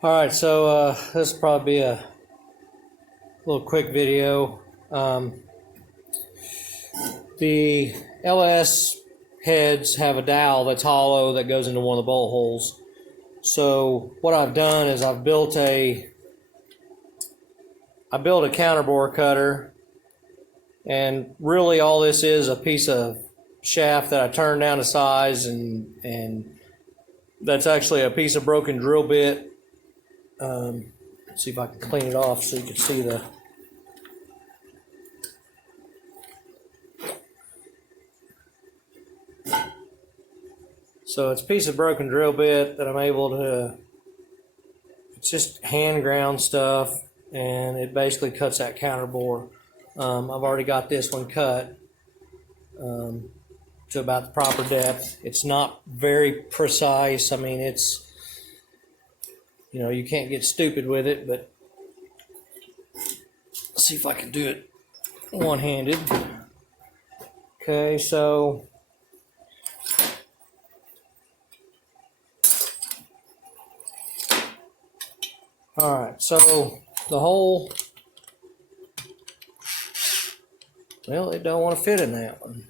All right, so this will probably be a little quick video. The LS heads have a dowel that's hollow that goes into one of the bolt holes. So what I've done is I built a counterbore cutter, and really all this is a piece of shaft that I turned down to size, and that's actually a piece of broken drill bit. Let's see if I can clean it off so you can see the. So it's a piece of broken drill bit that I'm able to. It's just hand ground stuff, and it basically cuts that counterbore. I've already got this one cut to about the proper depth. It's not very precise. I mean, it's. You can't get stupid with it, but let's see if I can do it one-handed. Okay, so all right, so the hole, well, it don't want to fit in that one.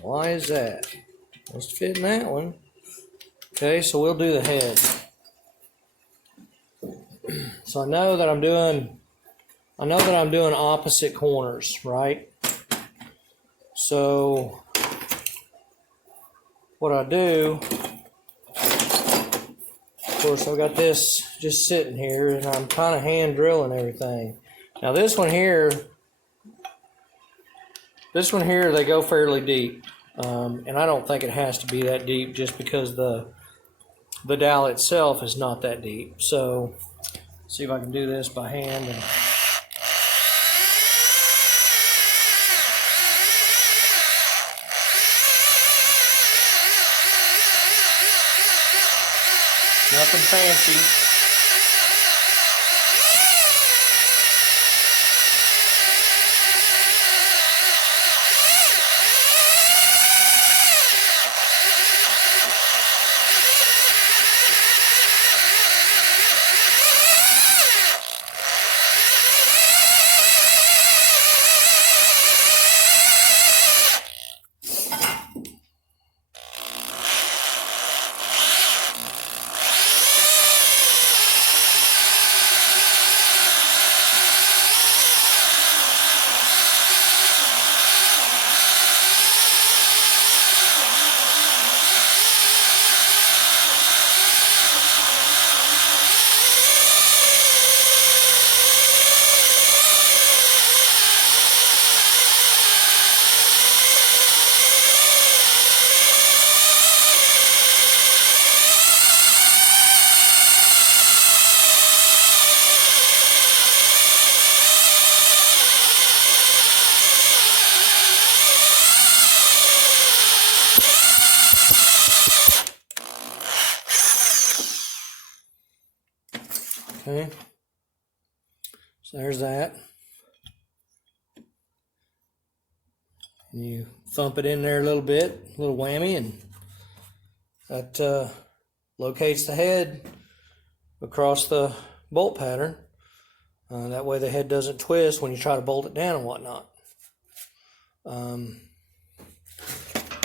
Why is that? It wants to fit in that one. Okay, so we'll do the head. So I know that I'm doing opposite corners, right? So what I do, of course, I've got this just sitting here, and I'm kind of hand drilling everything. Now this one here, they go fairly deep, and I don't think it has to be that deep just because the dowel itself is not that deep. So see if I can do this by hand. Nothing fancy. Okay, so there's that. You thump it in there a little bit, a little whammy, and that locates the head across the bolt pattern. That way the head doesn't twist when you try to bolt it down and whatnot.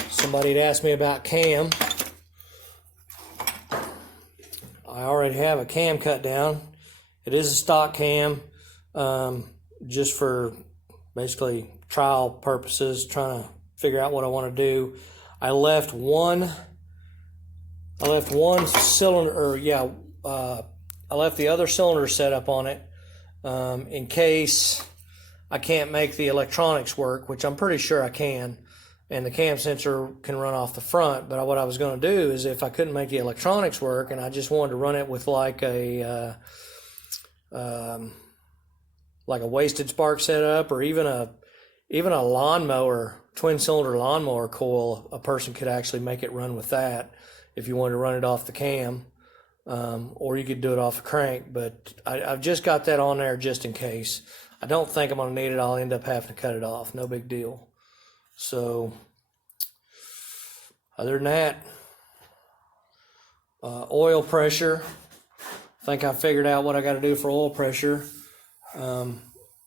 Somebody had asked me about cam. I already have a cam cut down. It is a stock cam, just for basically trial purposes, trying to figure out what I want to do. I left one cylinder, I left the other cylinder set up on it in case I can't make the electronics work, which I'm pretty sure I can, and the cam sensor can run off the front. But what I was going to do is, if I couldn't make the electronics work and I just wanted to run it with like a wasted spark setup, or even a lawnmower, twin cylinder lawnmower coil, a person could actually make it run with that if you wanted to run it off the cam, or you could do it off a crank. But I've just got that on there just in case. I don't think I'm going to need it. I'll end up having to cut it off. No big deal. So other than that, oil pressure I think I figured out what I got to do for oil pressure. The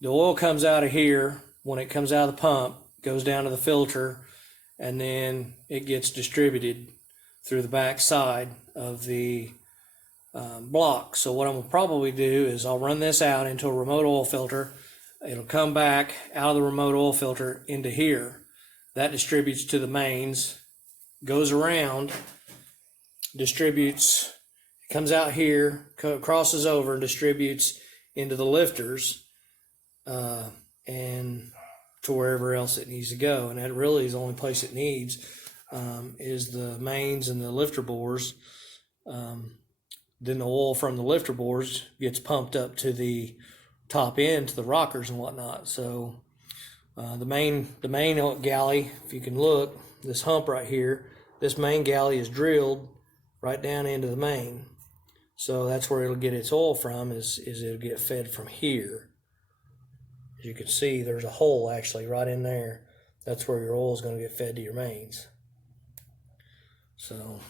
oil comes out of here. When it comes out of the pump, goes down to the filter, and then it gets distributed through the back side of the block. So what I'm gonna probably do is I'll run this out into a remote oil filter. It'll come back out of the remote oil filter into here. That distributes to the mains, goes around, distributes, comes out here, crosses over and distributes into the lifters and to wherever else it needs to go. And that really is the only place it needs is the mains and the lifter bores. Then the oil from the lifter bores gets pumped up to the top end, to the rockers and whatnot. So the main galley, if you can look, this hump right here, this main galley is drilled right down into the main. So that's where it'll get its oil from, is it'll get fed from here. As you can see, there's a hole actually right in there. That's where your oil is going to get fed to your mains. So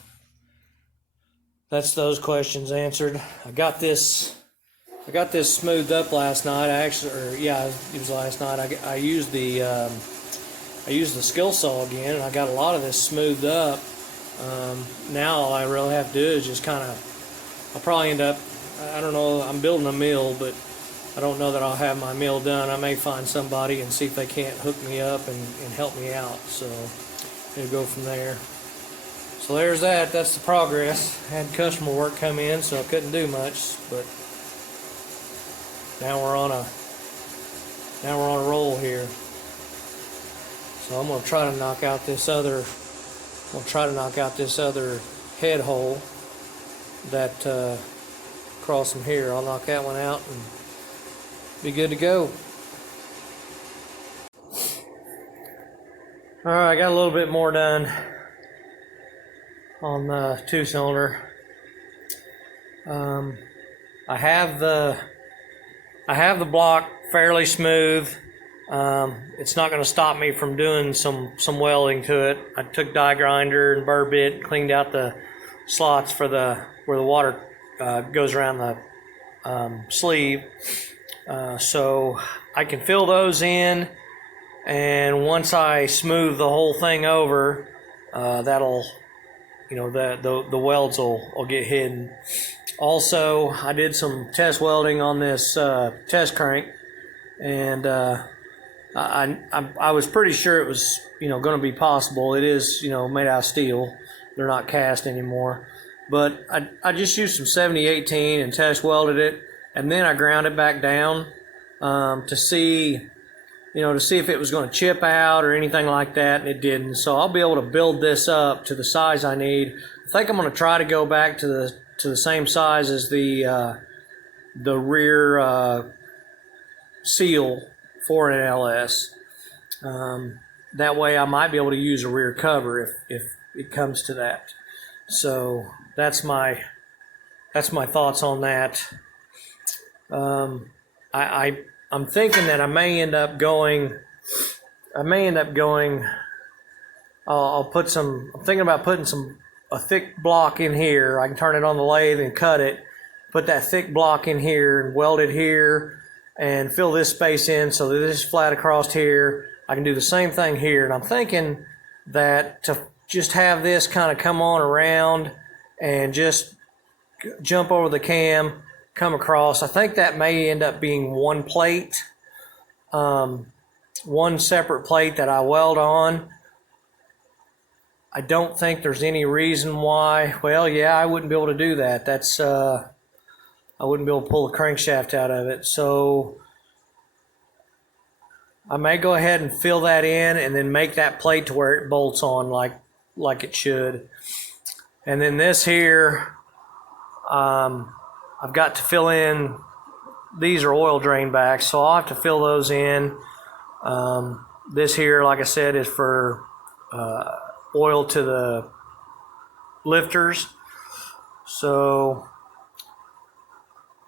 that's those questions answered. I got this smoothed up last night. It was last night. I used the skill saw again, and I got a lot of this smoothed up. Now all I really have to do is just kind of, I'll probably end up, I don't know, I'm building a mill, but I don't know that I'll have my mill done. I may find somebody and see if they can't hook me up and help me out. So we'll go from there. So there's that. That's the progress. Had customer work come in, so I couldn't do much. But now we're on a roll here. So I'm gonna try to knock out this other. Head hole that across from here. I'll knock that one out and be good to go. All right, I got a little bit more done on the 2-cylinder. I have the block fairly smooth. It's not going to stop me from doing some welding to it. I took die grinder and burr bit, cleaned out the slots for where the water goes around the sleeve. So I can fill those in, and once I smooth the whole thing over, that'll, the welds will get hidden. Also, I did some test welding on this test crank, and I was pretty sure it was going to be possible. It is made out of steel. They're not cast anymore. But I just used some 7018 and test welded it, and then I ground it back down to see if it was going to chip out or anything like that, and it didn't. So I'll be able to build this up to the size I need. I think I'm going to try to go back to the same size as the rear seal for an LS. That way I might be able to use a rear cover if it comes to that. So that's my thoughts on that. I'm thinking that I may end up going. I'm thinking about putting a thick block in here. I can turn it on the lathe and cut it. Put that thick block in here and weld it here, and fill this space in so that this is flat across here. I can do the same thing here, and I'm thinking that to just have this kind of come on around and just jump over the cam, come across. I think that may end up being one plate, one separate plate that I weld on. I don't think there's any reason why. Well, yeah, I wouldn't be able to do that. That's I wouldn't be able to pull the crankshaft out of it. So I may go ahead and fill that in and then make that plate to where it bolts on like it should. And then this here, I've got to fill in. These are oil drain backs, so I'll have to fill those in. This here, like I said, is for oil to the lifters. So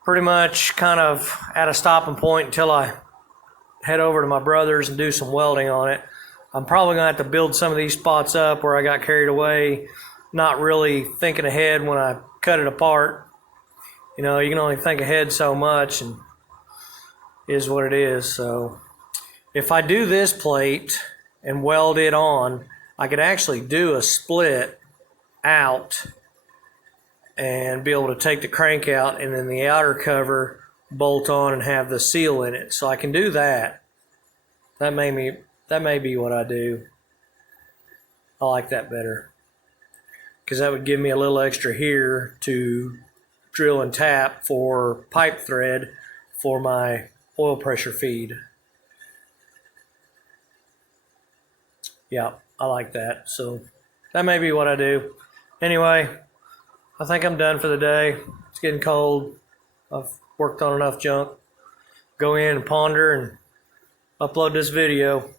pretty much kind of at a stopping point until I head over to my brother's and do some welding on it. I'm probably going to have to build some of these spots up where I got carried away, not really thinking ahead when I cut it apart. you know, you can only think ahead so much, and it is what it is. So if I do this plate and weld it on, I could actually do a split out and be able to take the crank out and then the outer cover bolt on and have the seal in it. So I can do that. That may be what I do. I like that better, because that would give me a little extra here to drill and tap for pipe thread for my oil pressure feed. Yeah, I like that. So that may be what I do. Anyway, I think I'm done for the day. It's getting cold. I've worked on enough junk. Go in and ponder and upload this video.